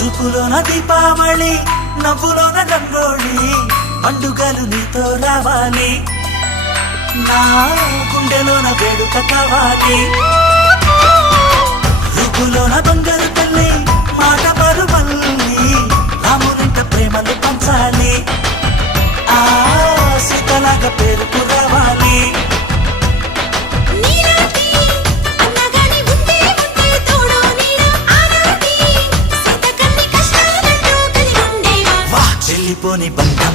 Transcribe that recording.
చూపులోన దీపావళి నవ్వులోన రంగోళి పండుగలు నీతో రావాలి నా గుండెలోన వేడుక కావాలి రూపులోన బంగారు తల్లి మాట పరువల్లి రామునింట ప్రేమలు పంచాలి ఆ సీతలాగా పేరుకు రావాలి చెల్లిపోని బంధం